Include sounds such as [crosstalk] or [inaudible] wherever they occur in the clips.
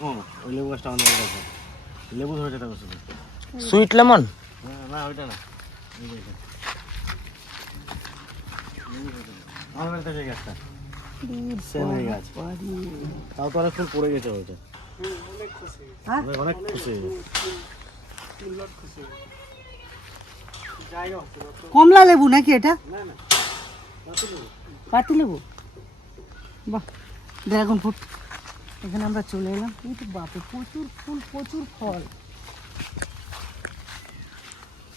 ওই লেবু গাছটা আমাদের আছে। লেবু ধরেছে দেখো শুধু সুইট লেমন না ওইটা না। আমার বাড়িতে গাছটা। সেম গাছ। তাও তো অনেক ফুল পড়ে গেছে ওইটা হ্যাঁ? অনেক- অনেক খুশি কমলা লেবু নাকি এটা? পাতি লেবু? বাহ ড্রাগন ফ্রুট এখানে আমরা চলে এলাম। কিন্তু বাপে প্রচুর ফুল প্রচুর ফল।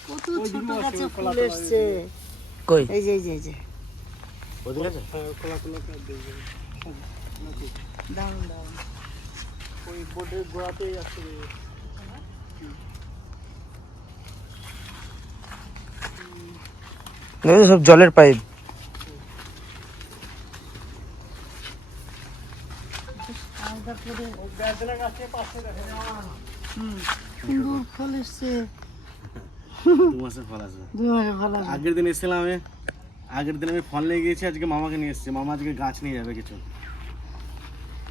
প্রচুর ছোট গাছে ফুল এসছে। কই? এই যে এই যে এই যে। ওদিকে আছে? দারুণ দারুণ। এগুলো সব জলের পাইপ আলাদা করে হুম, সুন্দর ফল এসছে আগের দিন এসেছিলাম আমি। আগের দিন আমি ফল নিয়ে গিয়েছি আজকে মামাকে নিয়ে এসেছি। মামা আজকে গাছ নিয়ে যাবে কিছু।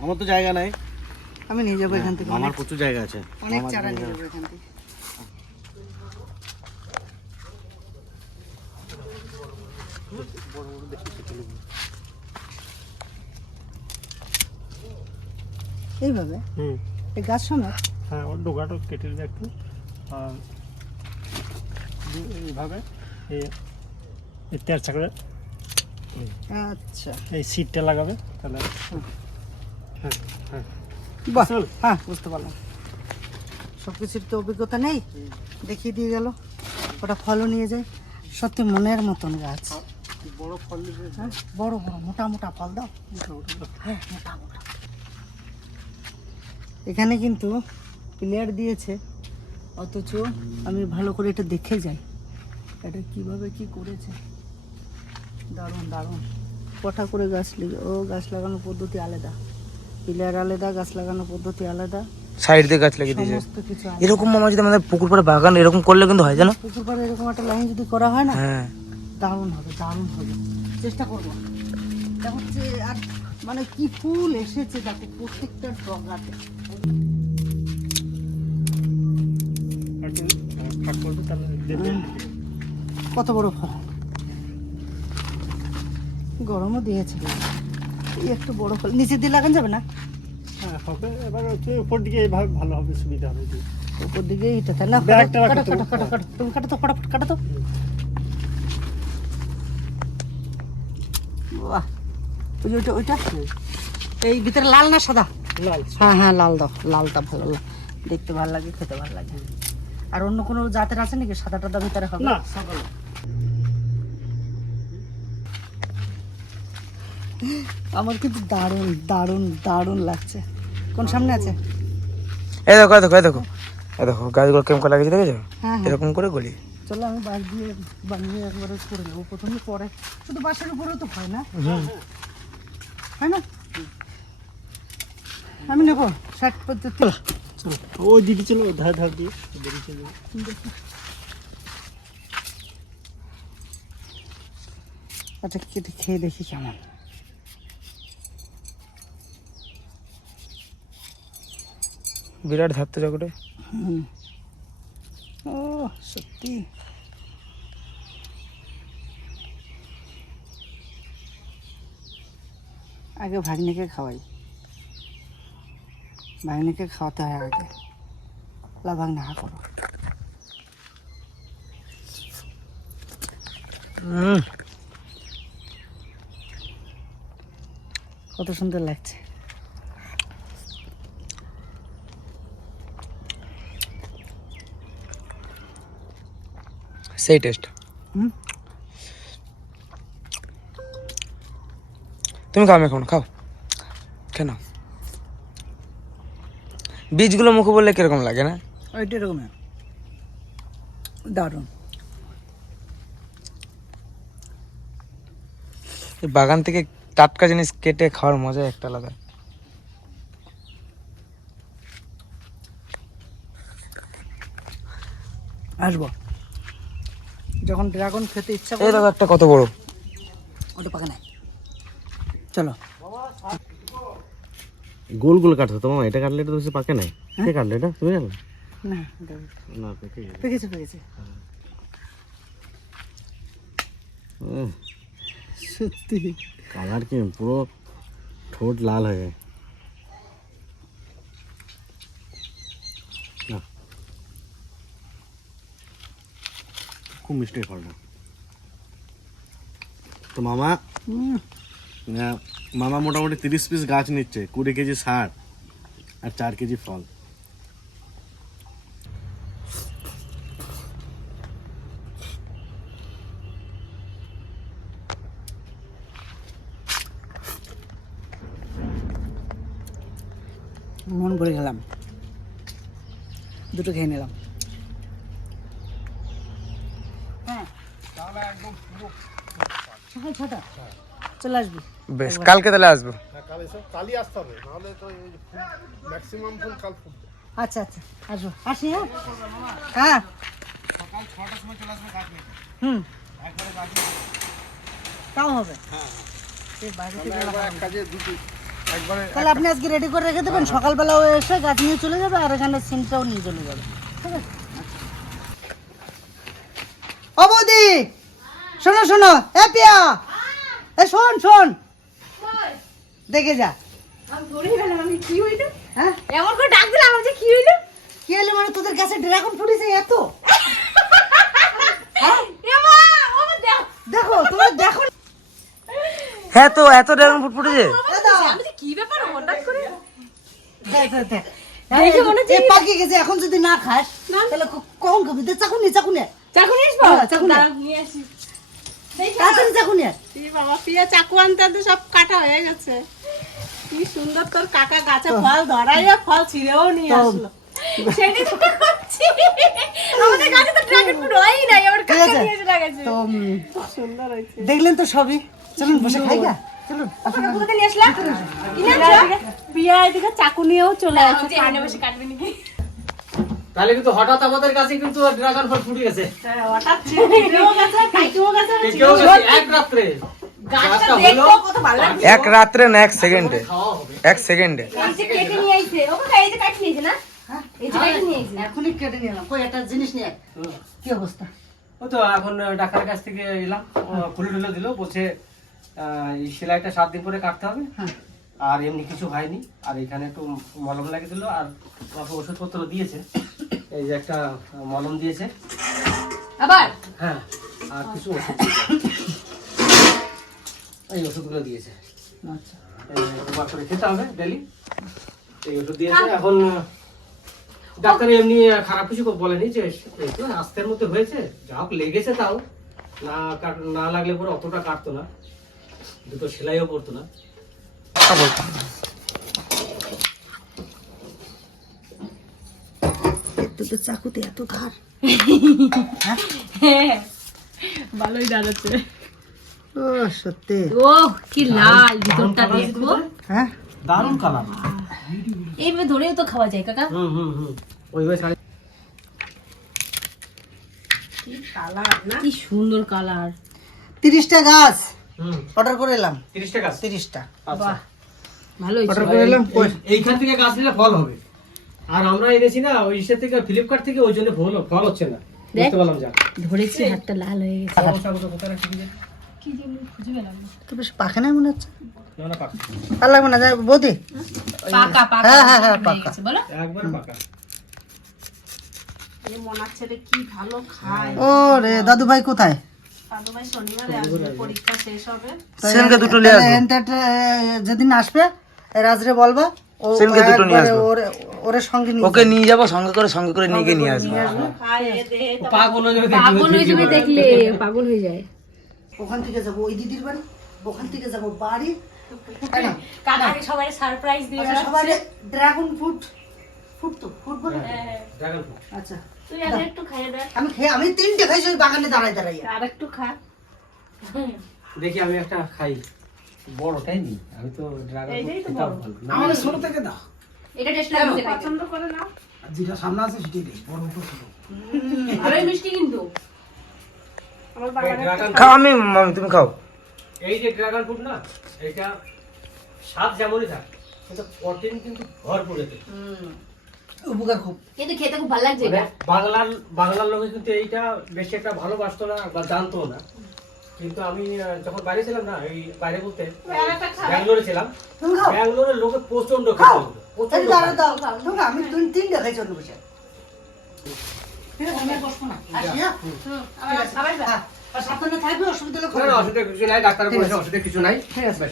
আমার তো জায়গা নাই। আমি নিয়ে যাব এখান থেকে। আমার প্রচুর জায়গা আছে। অনেক চারা নিয়ে নিয়ে যাব এখান থেকে। এইভাবে? হুম। এই গাছ সমেত? হ্যাঁ ওর ডোকাটা কেটে দিলে একটু। আর এইভাবে এই এই তের চাকরে আচ্ছা। এই সিটটা লাগাবে তাহলে হ্যাঁ হ্যাঁ। বাহ। হ্যাঁ বুঝতে পারলাম। সব কিছুর তো অভিজ্ঞতা নেই দেখিয়ে দিয়ে গেল। ওটা ফলও নিয়ে যায়। সত্যি মনের মতন গাছ। বড় ফল হ্যাঁ বড় বড় মোটা মোটা ফল দাও। হ্যাঁ মোটা মোটা। এখানে কিন্তু প্লেয়ার দিয়েছে অথচ আমি ভালো করে এটা দেখে যাই। এটা কীভাবে কি করেছে? দারুণ দারুণ। কটা করে গাছ ও গাছ লাগানোর পদ্ধতি আলাদা। প্লেয়ার আলাদা গাছ লাগানোর পদ্ধতি আলাদা। সাইড দিয়ে গাছ লাগিয়ে দিয়েছে। এরকম মামা যদি আমাদের পুকুর পাড়ে বাগান এরকম করলে কিন্তু হয় জানো? পুকুর পাড়ে এরকম একটা লাইন যদি করা হয় না হ্যাঁ। দারুণ হবে দারুণ হবে। চেষ্টা করব। হচ্ছে আর মানে কি ফুল এসেছে দেখো প্রত্যেকটা ডগাতে। তাহলে কত বড় ফল? গরমও দিয়েছে। এই একটু বড় ফল। নিচে দিয়ে লাগান যাবে না? হ্যাঁ হবে। এবার হচ্ছে উপর দিকে এইভাবে ভালো হবে সুবিধা হবে। উপর দিকে এইটা তাই না কাটো। কাটো কাটো কাটো তুমি কাটো তো ফটাফট কাটো তো বাহ ওই ওইটা ওইটা? এই ভিতরে লাল না সাদা? লাল। হ্যাঁ হ্যাঁ লাল দাও লালটা ভালো দেখতে ভালো লাগে খেতে ভালো লাগে। আর অন্য কোনো জাতের আছে নাকি? সাদা টাদা ভিতরে হবে। না সাদা আমার কিন্তু দারুণ দারুণ দারুণ লাগছে। কোন সামনে আছে? এই দেখো এই দেখো এই দেখো। এই দেখো গাছগুলো কেমন করে লাগিয়েছে দেখেছ? হ্যাঁ হ্যাঁ। এরকম করে গলি। চলো আমি বাঁশ দিয়ে বানিয়ে একবারে করে নেব। প্রথমে পরে। শুধু বাঁশের উপরেও তো হয় না? হয় না? আমি নেব ষাট পদ্ধতি। চলো ওই দিকে চলো ধার ধার দিয়ে। চলো। আচ্ছা কেটে খেয়ে দেখি কেমন বিরাট ধার তো হুম। ও সত্যি? আগে ভাগ্নিকে খাওয়াই। ভাগ্নিকে খাওয়াতে হয় আগে। লা না করো। কত সুন্দর লাগছে। সেই টেস্ট হুম? তুমি খাও এখন খাও। কেন বীজগুলো মুখে বললে কীরকম লাগে না? ওইটা এরকম দারুণ। এই বাগান থেকে টাটকা জিনিস কেটে খাওয়ার মজা একটা আলাদা। আসব। যখন ড্রাগন খেতে ইচ্ছা করে একটা কত বড়? ওটা পাকে নাই। চলো গোল গোল কাটতে তো মামা এটা কাটলে এটা তো বেশি পাকে নাই কে কাটলে এটা তুমি কাটলে না এটা না পেকে গেছে পেকেছে পেকেছে উম, সত্যি কালার কি পুরো ঠোঁট লাল হয়ে যায় না। খুব মিষ্টি এই ফলটা তো মামা হুম, আহ, মামা মোটামুটি তিরিশ পিস গাছ নিচ্ছে, কুড়ি কেজি সার আর চার কেজি ফল। মন ভরে গেলাম। দুটো খেয়ে নিলাম। হ্যাঁ। চলে আসবি। বেশ কালকে তাহলে আসব। আচ্ছা আচ্ছা আসব। আসি হ্যাঁ? হ্যাঁ। হুম। তাও হবে? এই বাইরে থেকে এলা তাহলে আপনি আজকে রেডি করে রেখে দেবেন সকালবেলা ও এসে গাছ নিয়ে চলে যাবে আর এখানে সিমটাও নিয়ে চলে যাবে। ঠিক আছে? শোনো শোনো এ পিয়া! এ শোন শোন। দেখে যা। হইল? হ্যাঁ? এমন করে ডাক দিলাম যে কি হইল? কি হলো মানে তোদের কাছে ড্রাগন এসে এত? [laughs] ও দেখ। দেখো তোমরা দেখো হ্যাঁ তো এত ড্রাগন ফ্রুট ফুটেছে। কি ব্যাপার হঠাৎ করে? পাকিয়ে গেছে এখন যদি না খাস তাহলে ক- কখন খাবি? তো চাকুনি চাকুনি। চাকু নিয়ে আসব চাকু নিয়ে। দাঁড়াও, নিয়ে আসি তাড়াতাড়ি চাকুনি এই বাবা পিয়া চাকু আনতে আনতে সব কাটা হয়ে গেছে। কি সুন্দর তোর কাকা গাছে ফল ধরাইয়া ফল ছিঁড়েও নিয়ে আসলো। সেটাই তো করছি আমাদের কাছে তো ড্রাগন ফ্রুট হয়ই নাই আমার কাছে নিয়ে এসে লাগাইছে তো সুন্দর হয়েছে। দেখলেন তো সবই। চলুন বসে খাই গা চলুন নিয়ে কিনে এদিকে চাকু নিয়েও চলে আসে। বসে কাটবে নাকি? তাহলে কিন্তু হঠাৎ আমাদের কাছে কিন্তু ড্রাগন ফল ফুটে গেছে। হঠাৎ গেছে এক রাত্রে। এক রাত্রে না এক সেকেন্ডে। এক সেকেন্ডে। এই যে কেটে নিয়ে আইছে ও এই যে কাটি নিয়েছে না? এই যে কাটি নিয়ে আইছে। এখনই কেটে নিলাম। কই একটা জিনিস কি অবস্থা? ও তো এখন ডাক্তারের কাছ থেকে এলাম। খুলে টুলে দিল বলছে এই সেলাইটা সাত দিন পরে কাটতে হবে। হ্যাঁ। আর এমনি কিছু হয়নি। আর এখানে একটু মলম লাগিয়ে দিল আর ওষুধপত্র দিয়েছে। এই যে একটা মলম দিয়েছে। আবার? হ্যাঁ আর কিছু ওষুধ এই ওষুধগুলো দিয়েছে। আচ্ছা। এই দুবার করে খেতে হবে ডেলি এই ওষুধ দিয়েছে। এখন ডাক্তার এমনি খারাপ কিছু বলেনি যে এই তো আস্তের মধ্যে হয়েছে। যা হোক লেগেছে তাও। না কাট- না লাগলে পরে অতটা কাটতো না। দুটো সেলাইও পড়তো না। দুটো চাকুতে এত ধার। হ্যাঁ ভালোই দাঁড়াচ্ছে ও সত্যি। ও কি লাল ভিতরটা দেখো। হ্যাঁ? দারুণ কালার। এইভাবে ধরেও তো খাওয়া যায় কাকা। হুম হুম হুম। ওইভাবে সাড়ে কি সুন্দর কালার। তিরিশটা গাছ। হুম। অর্ডার করে এলাম। তিরিশ টাকা তিরিশটা। আচ্ছা। ভালো অর্ডার করে এলাম এইখান থেকে গাছ নিলে ফল হবে। আর আমরা এনেছি না ওই ইসের থেকে ফ্লিপকার্ট থেকে ওই জন্য ফল ফল হচ্ছে না। বুঝতে পারলাম যা। ধরেছি হাতটা লাল হয়ে গেছে। কি যে? কি যে খুঁজে পেলাম তো বেশ পাকে নাই মনে হচ্ছে? না না পাকা আর লাগবে না যাই বৌদি। পাকা পাকা হ্যাঁ, হ্যাঁ, হ্যাঁ, পাকা। বলো। একবার পাকা এই মনার ছেলে কি ভালো খায়। ও রে দাদু ভাই কোথায় দাদু ভাই শনিবারে আসবে। পরীক্ষা শেষ হবে। সেনকে দুটো নিয়ে তাহলে আসব। এনটাটা, যেদিন আসবে রাজরে বলবা। ও সেনকে দুটো নিয়ে আসব। ওরে ওরে সঙ্গে নিয়ে ওকে নিয়ে যাব সঙ্গে করে সঙ্গে করে নিয়ে নিয়ে আসব। পাগল হয়ে যাবে পাগল হয়ে যাবে দেখলে পাগল হয়ে যায়। ওখান থেকে যাব ওই দিদির বাড়ি ওখান থেকে যাব বাড়ি? কাকাকে সবাই সারপ্রাইজ দিয়ে আচ্ছা, সবাই ড্রাগন ফ্রুট ফ্রুট তো ফ্রুট বলে। ড্রাগন ফ্রুট আচ্ছা তুই আগে একটু খাইয়ে দেখ। আমি খেয়ে আমি তিনটে খাইছি ওই বাগানে দাঁড়াই দাঁড়াই আর একটু খা। দেখি আমি একটা খাই। বড়টাই নি আমি তো। না, ছোট থেকে দাও। এটা টেস্ট পছন্দ করে নাও। যেটা সামনে আছে সেটাই দে বড় ছোট। ভালোই মিষ্টি কিন্তু। খাও আমি মামি তুমি খাও। এই যে ড্রাগন ফ্রুট না এটা স্বাদ যেমনই থাক কিন্তু প্রোটিন কিন্তু ভরপুর এতে। উপকার খুব। কিন্তু খেতে খুব ভালো লাগছে মানে বাংলার বাংলার লোকে কিন্তু এইটা বেশি একটা ভালোবাসতো না বা জানতো না। কিন্তু আমি যখন বাইরে ছিলাম না এই বাইরে বলতে ব্যাঙ্গালোরে ছিলাম ব্যাঙ্গালোরের লোকে প্রচণ্ড আমি তিন তিনটে বসে। বসবো না। আসি হ্যাঁ? হ্যাঁ, ডাক্তার। অসুবিধা কিছু নাই ঠিক আছে।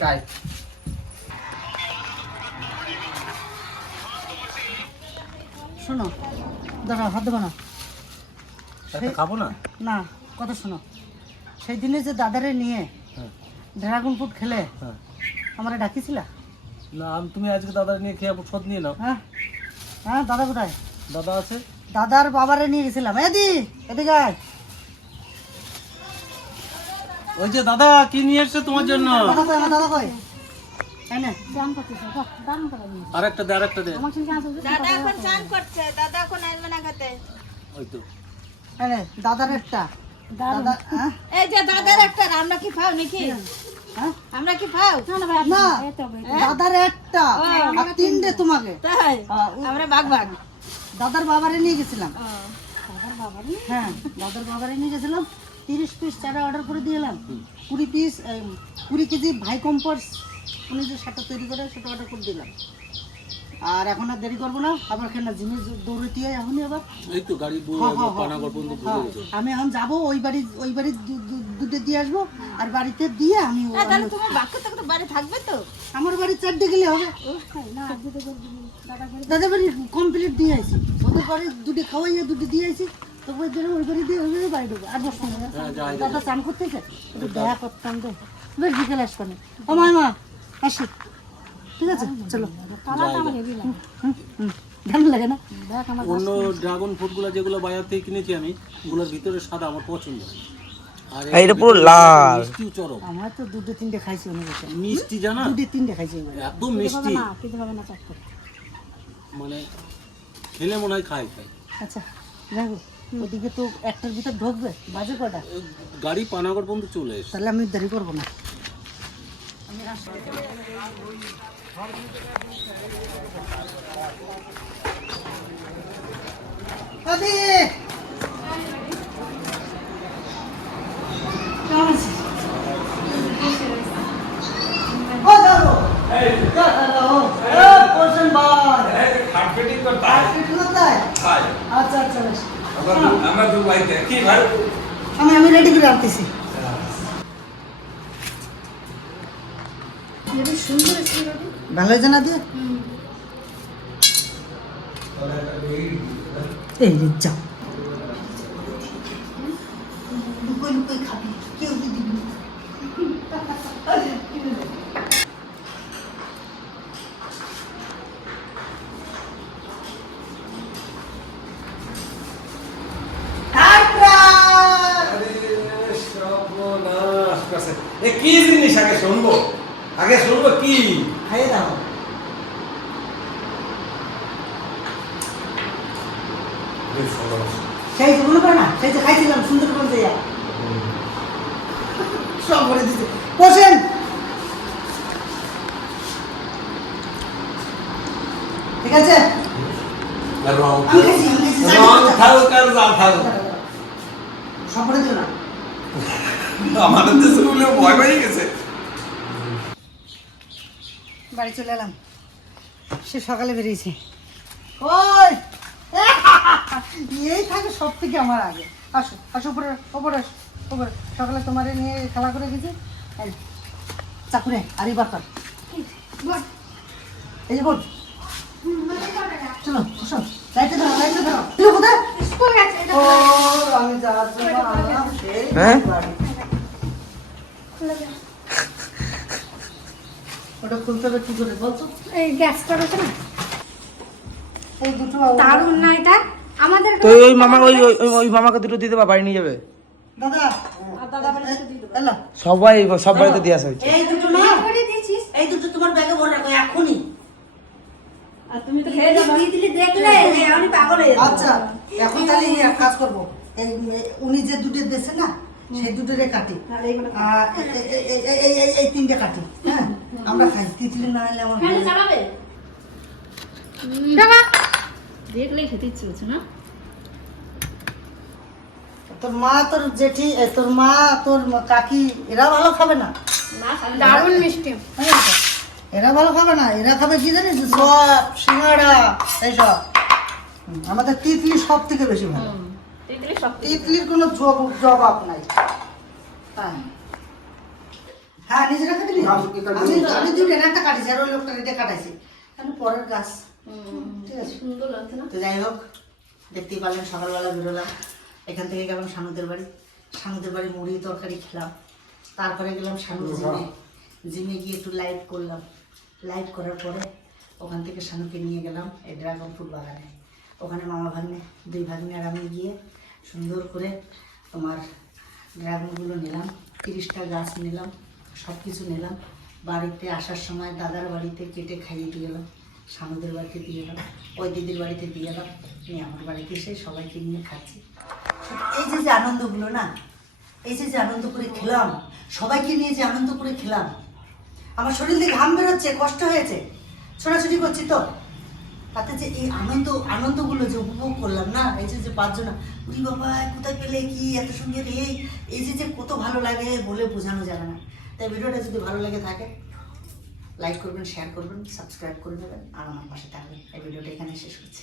শোনো দাঁড়াও হাত দেবো না। খাব না? না কথা শোনো। সেই দিনে যে দাদারে নিয়ে হ্যাঁ। ড্রাগন ফ্রুট খেলে হ্যাঁ। আমারে ডাকিছিলা? না আমি তুমি আজকে দাদা নিয়ে খেয়ে শোধ নিয়ে নাও। হ্যাঁ। হ্যাঁ দাদা কোথায়? দাদা আছে। দাদার বাবারে নিয়ে গেছিলাম। এদি এদিকে আয়। ওই যে দাদা কি নিয়ে এসছে তোমার জন্য? দাদা কই আমার দাদা কই? এই নে। আর একটা দে আর দে। দাদা এখন চান করছে দাদা এখন আসবে না খেতে। ওই তো। দাদার একটা। এই যে দাদার একটা আমরা কি পাও নাকি? হ্যাঁ? আমরা কি পাও? না দাদার একটা আর তিনটে। তোমাকে। তাই? আমরা বাঘ বাঘ। দাদার বাবারে নিয়ে গেছিলাম। হ্যাঁ দাদার বাবারে নিয়ে গেছিলাম। তিরিশ পিস চারা অর্ডার করে দিয়ে এলাম কুড়ি পিস কুড়ি কেজি ভাই কম্পোস উনি যে সেটা তৈরি করে সেটা অর্ডার করে দিলাম। আর এখন আর দেরি করব না আবার কেন জিনিস দৌড়িতে এখনই আবার। এই তো গাড়ি হ্যাঁ, হ্যাঁ, হ্যাঁ। হ্যাঁ, আমি এখন যাব ওই বাড়ি ওই বাড়ি দুধে দিয়ে আসব আর বাড়িতে দিয়ে আমি ও- তাহলে তুমি বাক্য তো বাড়ি থাকবে তো। আমার বাড়ি চারটে গেলে হবে। দাদা বাড়ি কমপ্লিট দিয়ে আইছি। ওদের বাড়ি দুটি খাওয়াইয়া দুটি দিয়ে আইছি। তো ওই জন্য ওই বাড়ি দিয়ে ওই বাড়ি বাড়ি ঢুকবো। আর বসবো না। দাদা চান করতেছে? দেখা করতাম তো। বেশ বিকেলে আসব না। ও আসি। ঠিক আছে চলো। হুম, হুম, লাগে না? অন্য ড্রাগন ফ্রুটগুলো যেগুলো বাজার থেকে কিনেছি আমি ওগুলোর ভিতরে সাদা আমার পছন্দ আর আর এটা পুরো লাল। চরম। আমার তো দুটো তিনটে খাইছি অনেক মিষ্টি জানা? দুটো তিনটে খাইছি এবার। এত মিষ্টি। মানে খেলে মনে হয় খাই খাই। আচ্ছা দেখো ওদিকে তো একটার ভিতর ঢুকবে বাজে কটা? এই গাড়ি পানাগড় পর্যন্ত চলে এসে তাহলে আমি দেরি করব না! আচ্ছা আচ্ছা আমি রেডি করে রাখতেছি ভালো হয়েছে না দিয়ে? এই রে যাও কি জিনিস আগে শুনব? আগে শুনব কি? খাইয়ে দাও। সেই যে মনে করে না সেই যে খাইছিলাম সুন্দরবন যাইয়া সব করে দিতে বসেন। ঠিক আছে? রং যা সব করে দিও না। আমাদের দেশে ভয় পেয়ে গেছে। বাড়ি চলে এলাম। সে সকালে বেরিয়েছে। ওই! [laughs] এই থাকে সব থেকে আমার আগে। আসো আসো উপরে ওপরে আসো, উপরে। সকালে তোমারে নিয়ে খেলা করে গেছি। এই, চাকুরে আর এই বারকার এই যে। বোন চলো বসো। লাইটে ধরো লাইটে ধরো। তুই কোথায়? ও আমি যাওয়ার জন্য হ্যাঁ? ওটা খুলতে হবে কি করে বলতো? এই গ্যাসটা রয়েছে না এই দুটো দারুণ না এটা? আমাদের তো ওই মামা ওই ওই- মামাকে দুটো দিতে বা বাড়ি নিয়ে যাবে। দাদা। সবাই সব বাড়িতে দিয়ে আসা এই দুটো না। দিয়েছিস? এই দুটো তোমার ব্যাগে ভরে রাখো এখনই। আর তুমি তো খেয়ে যাবে দিদি দেখলে। আমি পাগল হয়ে আচ্ছা এখন তাহলে এক কাজ করব। উনি যে দুটো দেশে না সেই দুটোরে কাটি এ- এ- এই তিনটে কাটি হ্যাঁ? আমরা খাই। তিতলি না এলে আমার দেখলেই খেতে ইচ্ছে হচ্ছে না? তোর মা তোর জেঠি তোর মা তোর কাকি এরা ভালো খাবে না? দারুণ মিষ্টি। এরা ভালো খাবে না। এরা খাবে কি জানিস? সব সিঙ্গাড়া এইসব। আমাদের তিতলি সব থেকে বেশি ভালো। তিতলির কোনো জবাব নাই। হ্যাঁ। হ্যাঁ নিজে রাখা দিলি আমি আমি দুটো একটা কাটিছি আর ওই লোকটা এটা কাটাইছি। কারণ পরের গাছ। ঠিক আছে। সুন্দর লাগছে না? তো যাই হোক দেখতেই পারলেন সকালবেলা বেরোলাম। এখান থেকে গেলাম শানুদের বাড়ি। শানুদের বাড়ি মুড়ি তরকারি খেলাম। তারপরে গেলাম শানুর জিমে। জিমে গিয়ে একটু লাইট করলাম। লাইট করার পরে ওখান থেকে শানুকে নিয়ে গেলাম এই ড্রাগন ফ্রুট বাগানে। ওখানে মামা ভাগ্নে দুই ভাগ্নে আর আমি গিয়ে সুন্দর করে তোমার ড্রাগনগুলো নিলাম, তিরিশটা গাছ নিলাম সব কিছু নিলাম। বাড়িতে আসার সময় দাদার বাড়িতে কেটে খাইয়ে দিয়ে গেলাম শানুদের বাড়িতে দিয়ে এলাম, ওই দিদির বাড়িতে দিয়ে এলাম, নিয়ে আমার বাড়িতে এসে সবাইকে নিয়ে খাচ্ছি। এই যে যে আনন্দগুলো না, এই যে যে আনন্দ করে খেলাম, সবাইকে নিয়ে যে আনন্দ করে খেলাম, আমার শরীর দিয়ে ঘাম বেরোচ্ছে, কষ্ট হয়েছে ছোটাছুটি করছি তো। তাতে যে এই আনন্দ, আনন্দগুলো যে উপভোগ করলাম না, এই যে যে পাঁচজনা উনি বাবা, কোথায় পেলে? কি এত সুন্দর এই? এই যে যে কত ভালো লাগে বলে বোঝানো যাবে না। তাই ভিডিওটা যদি ভালো লাগে থাকে লাইক করবেন শেয়ার করবেন সাবস্ক্রাইব করে দেবেন, আর আমার পাশে থাকবেন। এই ভিডিওটা এখানে শেষ করছি।